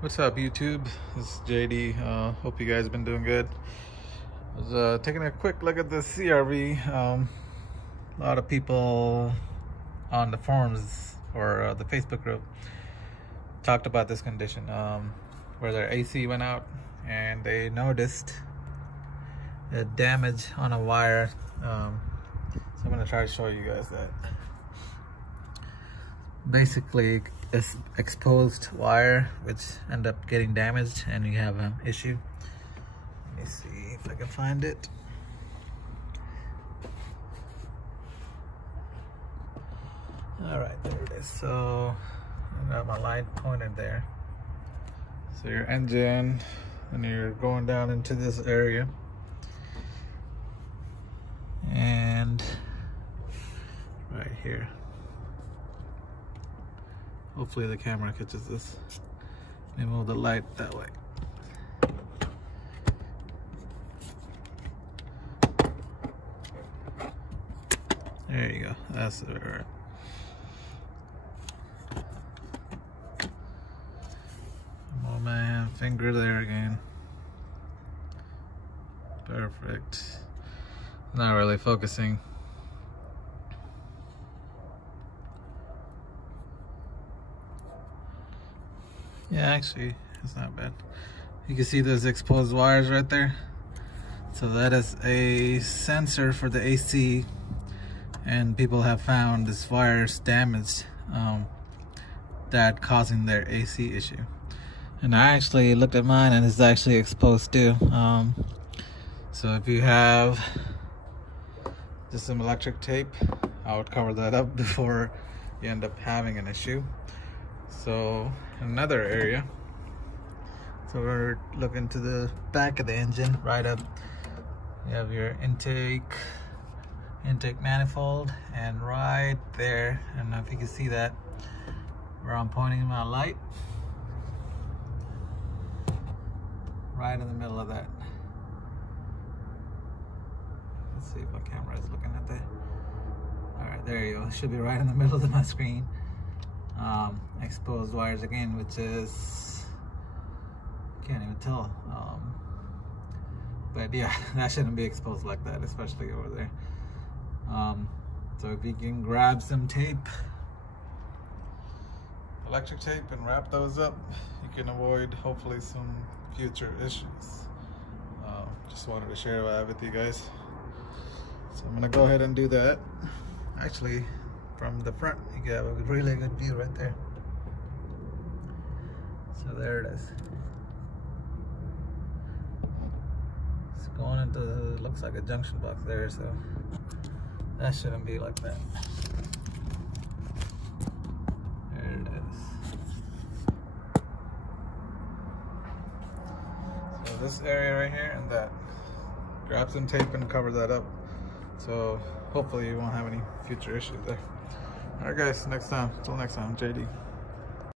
What's up, YouTube? This is JD. Hope you guys been doing good. I was taking a quick look at the CRV. A lot of people on the forums or the Facebook group talked about this condition where their AC went out and they noticed a damage on a wire. So I'm going to try to show you guys that. Basically, it's exposed wire which end up getting damaged and you have an issue. Let me see if I can find it. Alright, there it is. So I got my light pointed there. So your engine, and you're going down into this area, and right here. Hopefully the camera catches this. Let me move the light that way. There you go. That's it. Right. Oh man, finger there again. Perfect. Not really focusing. Yeah, actually, it's not bad. You can see those exposed wires right there. So that is a sensor for the AC, and people have found this wire's damaged, that causing their AC issue. And I actually looked at mine and it's actually exposed too. So if you have just some electric tape, I would cover that up before you end up having an issue. So another area, so we're looking to the back of the engine, right up. You have your intake manifold, and right there, I don't know if you can see that, where I'm pointing my light, right in the middle of that. Let's see if my camera is looking at that. All right, there you go. It should be right in the middle of my screen. Exposed wires again, which is, can't even tell, but yeah, that shouldn't be exposed like that, especially over there. So if you can grab some tape, electric tape, and wrap those up, you can avoid hopefully some future issues. Just wanted to share that with you guys. So I'm gonna go ahead and do that. Actually, from the front, you get a really good view right there. So there it is. It's going into, looks like a junction box there, so that shouldn't be like that. There it is. So this area right here and that. Grab some tape and cover that up. So hopefully you won't have any future issues there. Alright guys, till next time, JD.